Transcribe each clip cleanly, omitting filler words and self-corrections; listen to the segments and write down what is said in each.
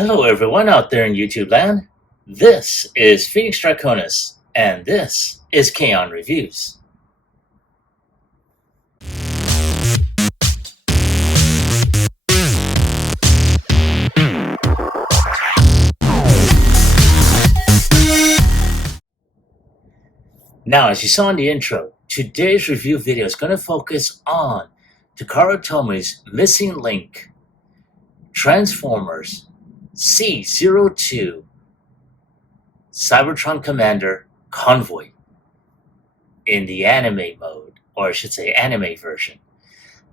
Hello, everyone out there in YouTube land. This is Phoenix Draconis, and this is Kaon Reviews. Now, as you saw in the intro, today's review video is going to focus on Takara Tomi's Missing Link, Transformers, C-02, Cybertron Commander, Convoy, in the anime mode, or I should say anime version.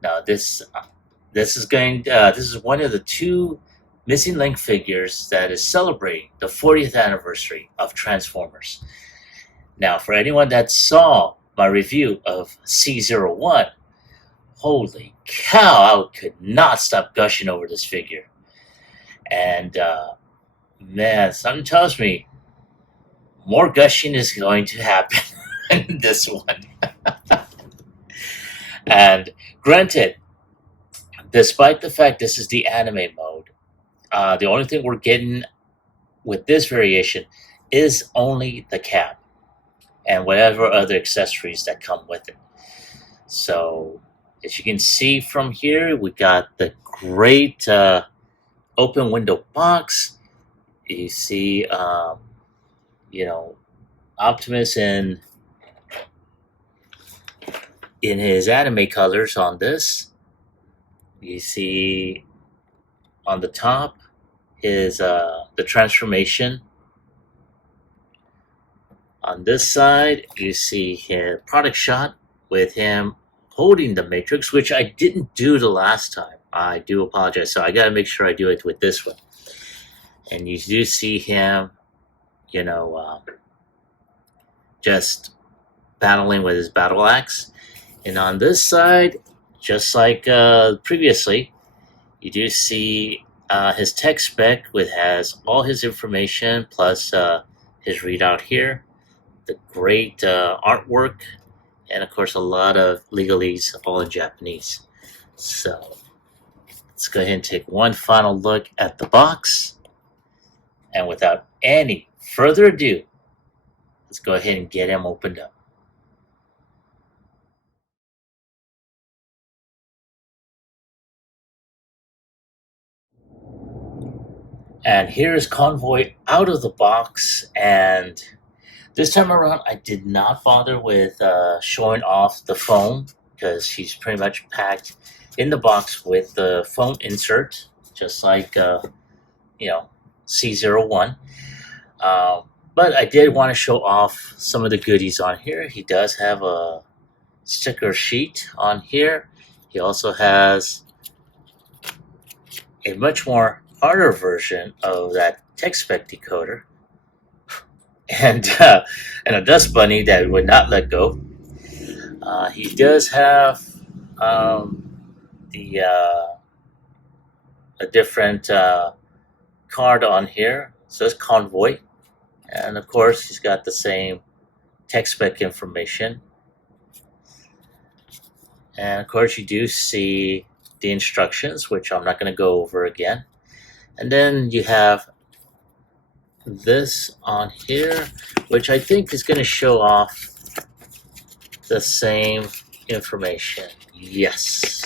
Now, this is one of the two Missing Link figures that is celebrating the 40th anniversary of Transformers. Now, for anyone that saw my review of C-01, holy cow, I could not stop gushing over this figure. And man, something tells me more gushing is going to happen in this one. And granted, despite the fact this is the anime mode, the only thing we're getting with this variation is only the cap and whatever other accessories that come with it. So, as you can see from here, we got the great open window box. You see, Optimus in his anime colors on this. You see on the top his the transformation. On this side, you see his product shot with him holding the Matrix, which I didn't do the last time. I do apologize. So I got to make sure I do it with this one. And you do see him, just battling with his battle axe. And on this side, just like previously, you do see his tech spec, which has all his information plus his readout here. The great artwork, and of course a lot of legalese, all in Japanese. So let's go ahead and take one final look at the box. And without any further ado, let's go ahead and get him opened up. And here's Convoy out of the box, and this time around, I did not bother with showing off the foam because he's pretty much packed in the box with the foam insert, just like C-01. But I did want to show off some of the goodies on here. He does have a sticker sheet on here. He also has a much more harder version of that tech spec decoder. And a dust bunny that would not let go. He does have a different card on here. It says Convoy, and of course he's got the same tech spec information. And of course you do see the instructions, which I'm not going to go over again. And then you have this on here, which I think is going to show off the same information. Yes.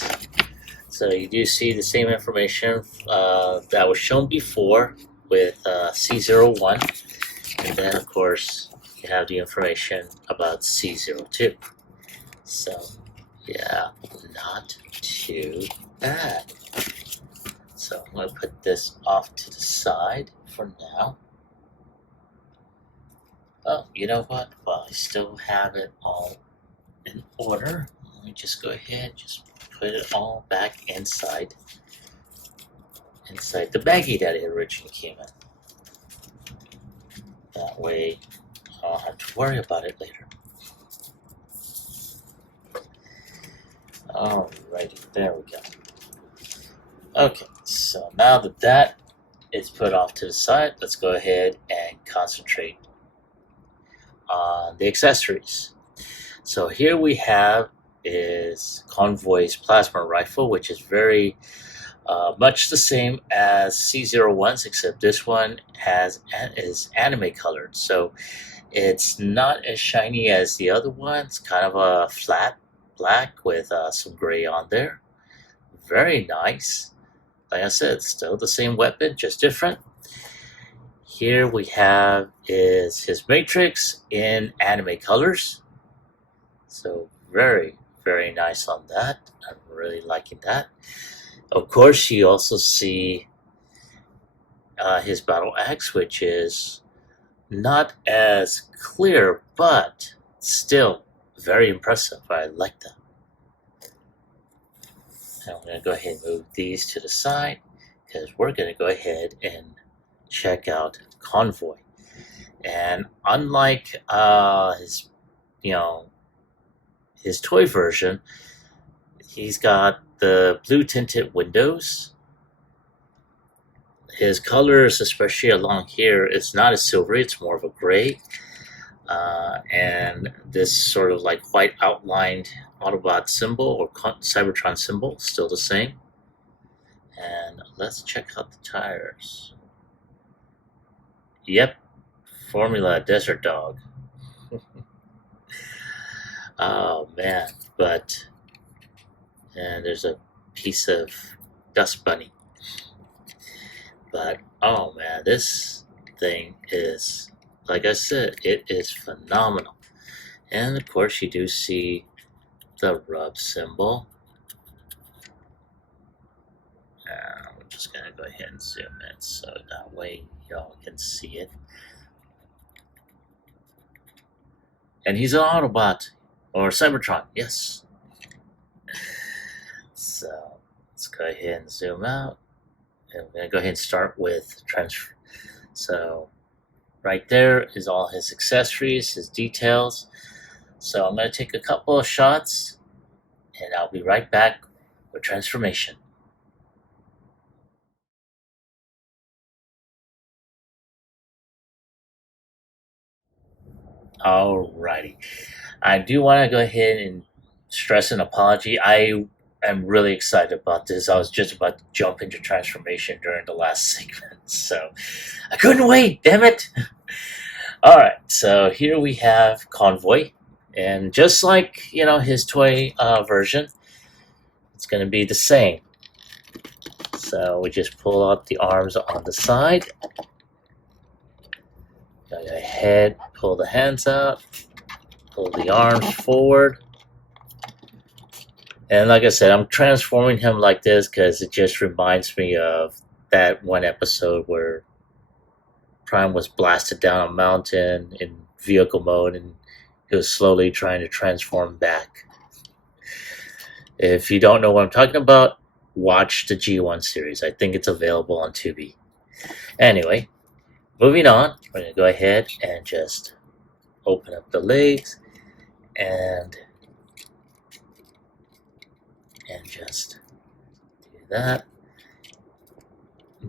So you do see the same information that was shown before with C-01. And then, of course, you have the information about C-02. So, yeah, not too bad. So I'm going to put this off to the side for now. Oh, you know what? Well, I still have it all in order. Let me just go ahead, just put it all back inside the baggie that it originally came in. That way, I don't have to worry about it later. Alrighty, there we go. Okay, so now that is put off to the side, let's go ahead and concentrate on the accessories. So here we have is Convoy's plasma rifle, which is very Much the same as C-01s, except this one is anime colored. So it's not as shiny as the other one. It's kind of a flat black with some gray on there. Very nice. Like I said, still the same weapon, just different. Here we have is his matrix in anime colors. So very, very nice on that. I'm really liking that. Of course, you also see his battle axe, which is not as clear, but still very impressive. I like that. And I'm going to go ahead and move these to the side because we're going to go ahead and check out Convoy. And unlike his toy version, he's got the blue tinted windows. His colors, especially along here, it's not as silvery, it's more of a gray. And this sort of like white outlined Autobot symbol or Cybertron symbol, still the same. And let's check out the tires. Yep, Formula Desert Dog. Oh man, and there's a piece of dust bunny. But oh man, this thing is, like I said, it is phenomenal. And of course you do see the rub symbol. We're just gonna go ahead and zoom in so that way y'all can see it. And he's an Autobot, or Cybertron, yes. So let's go ahead and zoom out. And we're gonna go ahead and start with transfer. So right there is all his accessories, his details. So I'm gonna take a couple of shots and I'll be right back with transformation. Alrighty. I do want to go ahead and stress an apology. I am really excited about this. I was just about to jump into transformation during the last segment, so I couldn't wait, damn it! Alright, so here we have Convoy, and just like, his toy version, it's going to be the same. So we just pull out the arms on the side. Go ahead, pull the hands out, pull the arms forward. And like I said, I'm transforming him like this because it just reminds me of that one episode where Prime was blasted down a mountain in vehicle mode and he was slowly trying to transform back. If you don't know what I'm talking about, watch the G1 series. I think it's available on Tubi. Anyway, moving on, we're going to go ahead and just open up the legs and just do that.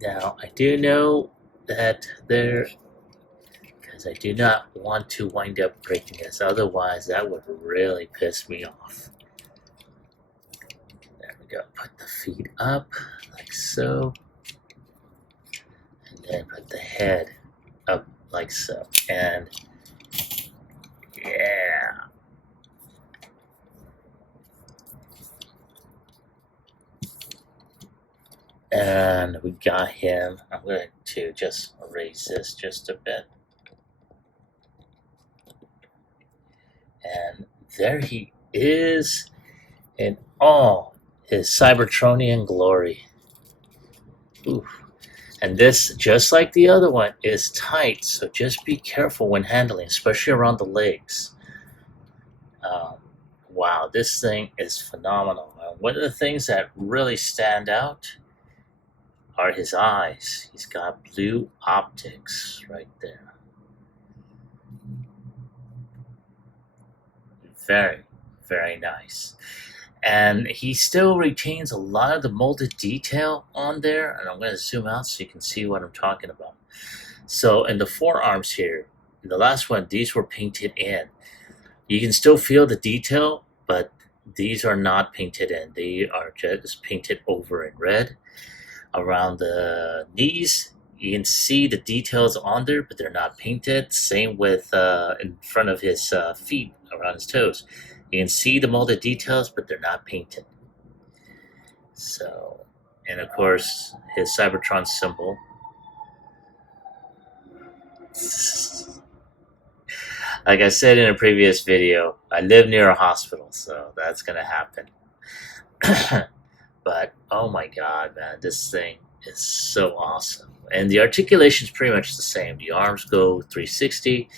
Now, I do know that because I do not want to wind up breaking this, otherwise that would really piss me off. There we go, put the feet up, like so, and then put the head up, like so, and yeah. And we got him. I'm going to just erase this just a bit. And there he is in all his Cybertronian glory. Oof. And this, just like the other one, is tight, so just be careful when handling, especially around the legs. Wow, this thing is phenomenal. One of the things that really stand out are his eyes. He's got blue optics right there. Very, very nice. And he still retains a lot of the molded detail on there, and I'm going to zoom out so you can see what I'm talking about. So in the forearms here, in the last one, these were painted in. You can still feel the detail, but these are not painted in. They are just painted over in red. around the knees. You can see the details on there, but they're not painted. Same with in front of his feet, around his toes. You can see the molded details, but they're not painted. So, and of course, his Cybertron symbol. Like I said in a previous video, I live near a hospital, so that's gonna happen. But oh my god, man, this thing is so awesome. And the articulation is pretty much the same. The arms go 360.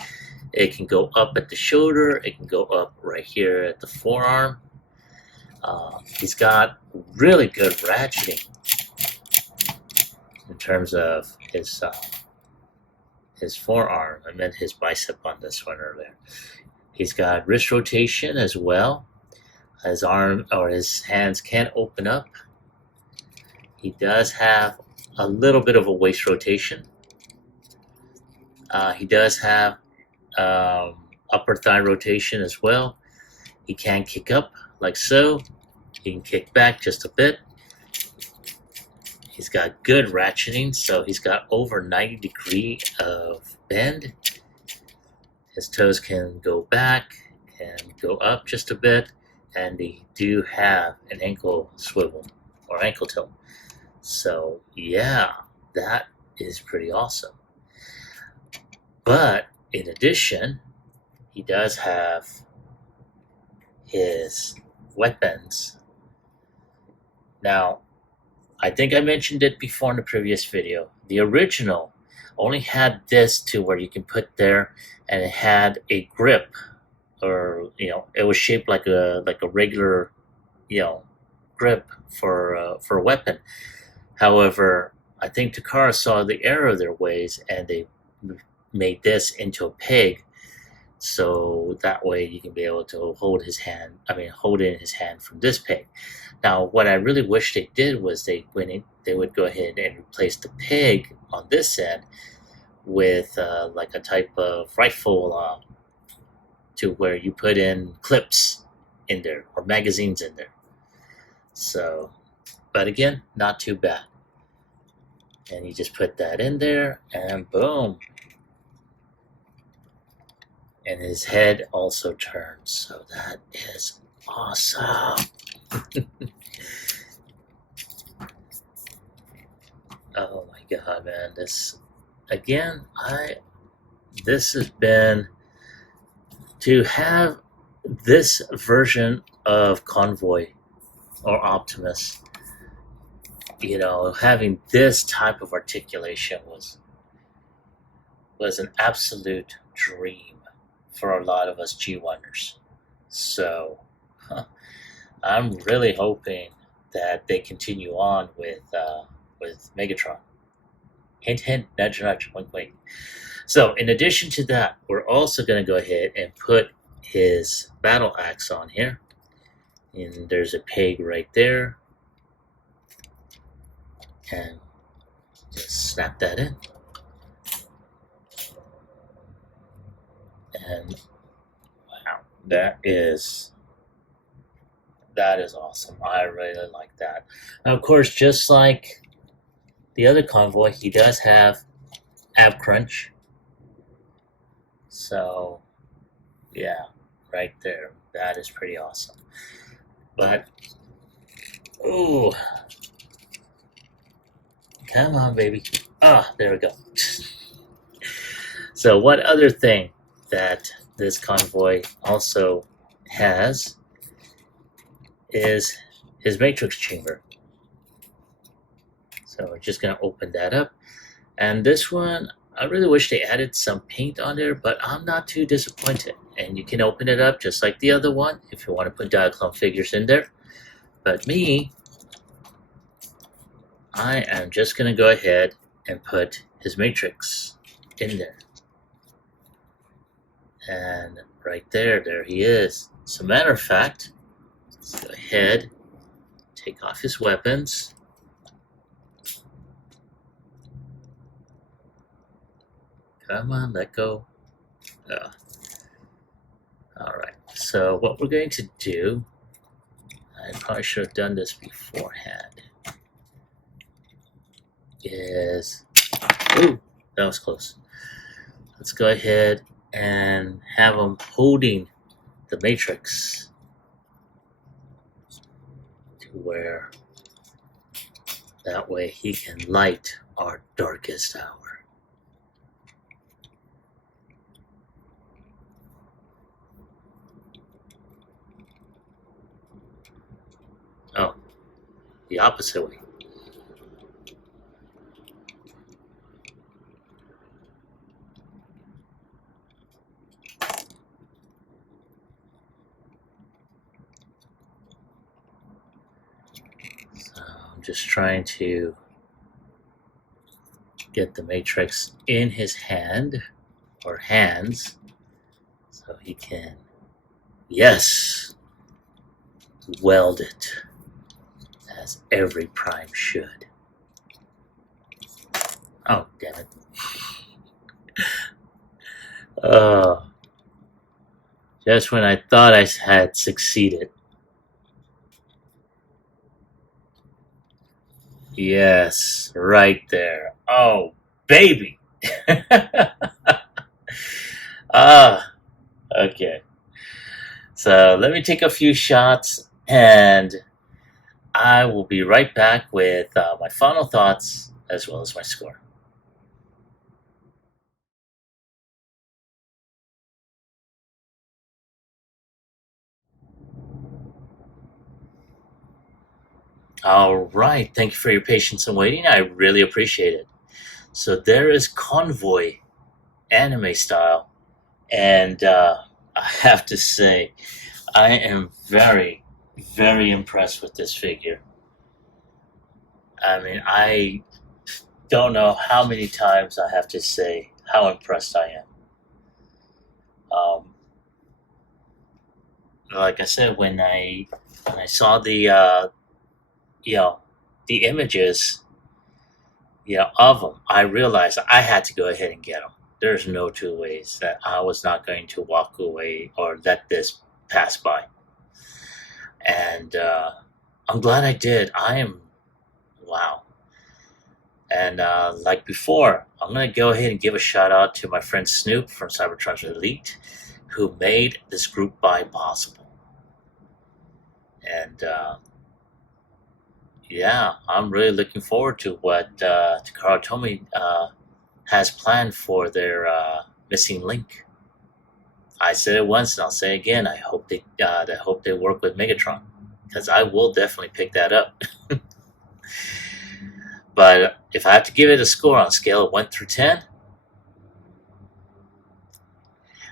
It can go up at the shoulder. It can go up right here at the forearm. He's got really good ratcheting in terms of his forearm. I meant his bicep on this one earlier. He's got wrist rotation as well. His arm or his hands can open up. He does have a little bit of a waist rotation. He does have upper thigh rotation as well. He can kick up like so. He can kick back just a bit. He's got good ratcheting, so he's got over 90 degrees of bend. His toes can go back and go up just a bit, and they do have an ankle swivel or ankle tilt. So yeah, that is pretty awesome. But in addition, he does have his weapons. Now, I think I mentioned it before in the previous video. The original only had this to where you can put there, and it had a grip, or it was shaped like a regular, grip for a weapon. However, I think Takara saw the error of their ways, and they made this into a peg, so that way you can be able to hold in his hand from this peg. Now, what I really wish they did was they would go ahead and replace the peg on this end with like a type of rifle to where you put in clips in there or magazines in there. So, but again, not too bad. And you just put that in there, and boom. And his head also turns, so that is awesome. Oh my god, man! This has been to have this version of Convoy or Optimus. Having this type of articulation was an absolute dream for a lot of us G1ers. So I'm really hoping that they continue on with Megatron. Hint, hint, nudge, nudge, wink, wink. So in addition to that, we're also going to go ahead and put his battle axe on here. And there's a peg right there. And just snap that in. And wow, that is awesome. I really like that. Now, of course, just like the other Convoy, he does have ab crunch. So yeah, right there. That is pretty awesome. But ooh, come on, baby. There we go. So what other thing that this Convoy also has is his matrix chamber. So we're just going to open that up. And this one, I really wish they added some paint on there, but I'm not too disappointed. And you can open it up just like the other one if you want to put Diaclone figures in there. But me, I am just going to go ahead and put his matrix in there. And right there he is. As a matter of fact, let's go ahead, take off his weapons. Come on, let go. Alright, so what we're going to do, I probably should have done this beforehand. is, ooh, that was close. Let's go ahead and have him holding the matrix to where that way he can light our darkest hour. Oh, the opposite way. So I'm just trying to get the matrix in his hand or hands so he can, yes, weld it as every prime should. Oh, damn it. Just when I thought I had succeeded. Yes, right there. Oh, baby. Okay. So let me take a few shots and I will be right back with my final thoughts as well as my score. All right. Thank you for your patience and waiting. I really appreciate it. So there is Convoy anime style. And I have to say, I am very, very impressed with this figure. I mean, I don't know how many times I have to say how impressed I am. Like I said, when I saw the you know the images of them, I realized I had to go ahead and get them. There's no two ways that I was not going to walk away or let this pass by. And I'm glad I did. I am, wow. And like before, I'm going to go ahead and give a shout out to my friend Snoop from Cybertron Elite, who made this group buy possible. And yeah, I'm really looking forward to what Takara Tomy has planned for their missing link. I said it once and I'll say it again. I hope they work with Megatron, because I will definitely pick that up. But if I have to give it a score on a scale of 1 through 10,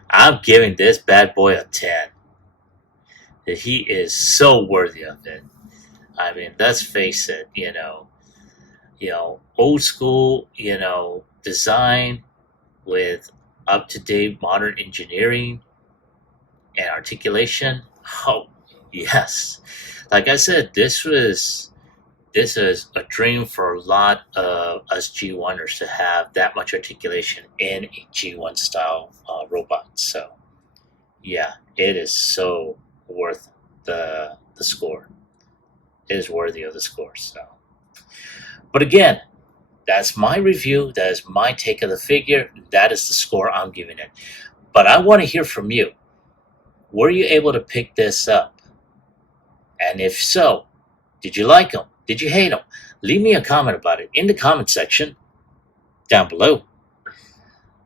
I'm giving this bad boy a 10. He is so worthy of it. I mean, let's face it, old school, design with up-to-date modern engineering and articulation. Oh, yes. Like I said, this is a dream for a lot of us G1ers to have that much articulation in a G1 style robot. So, yeah, it is so worth the score. It is worthy of the score. So, but again, that's my review. That is my take of the figure. That is the score I'm giving it. But I want to hear from you. Were you able to pick this up? And if so, did you like them? Did you hate them? Leave me a comment about it in the comment section down below.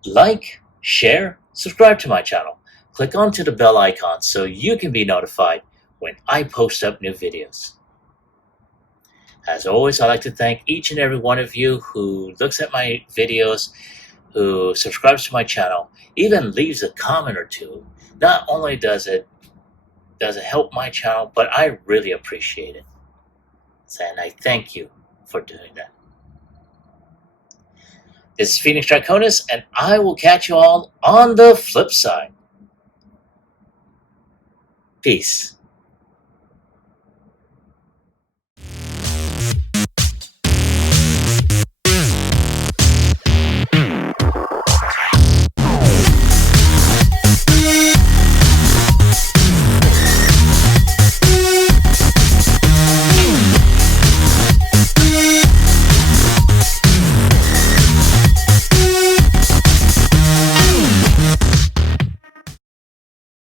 Like, share, subscribe to my channel. Click onto the bell icon so you can be notified when I post up new videos. As always, I'd like to thank each and every one of you who looks at my videos, who subscribes to my channel, even leaves a comment or two. Not only does it help my channel, but I really appreciate it. And I thank you for doing that. This is Phoenix Draconis, and I will catch you all on the flip side. Peace.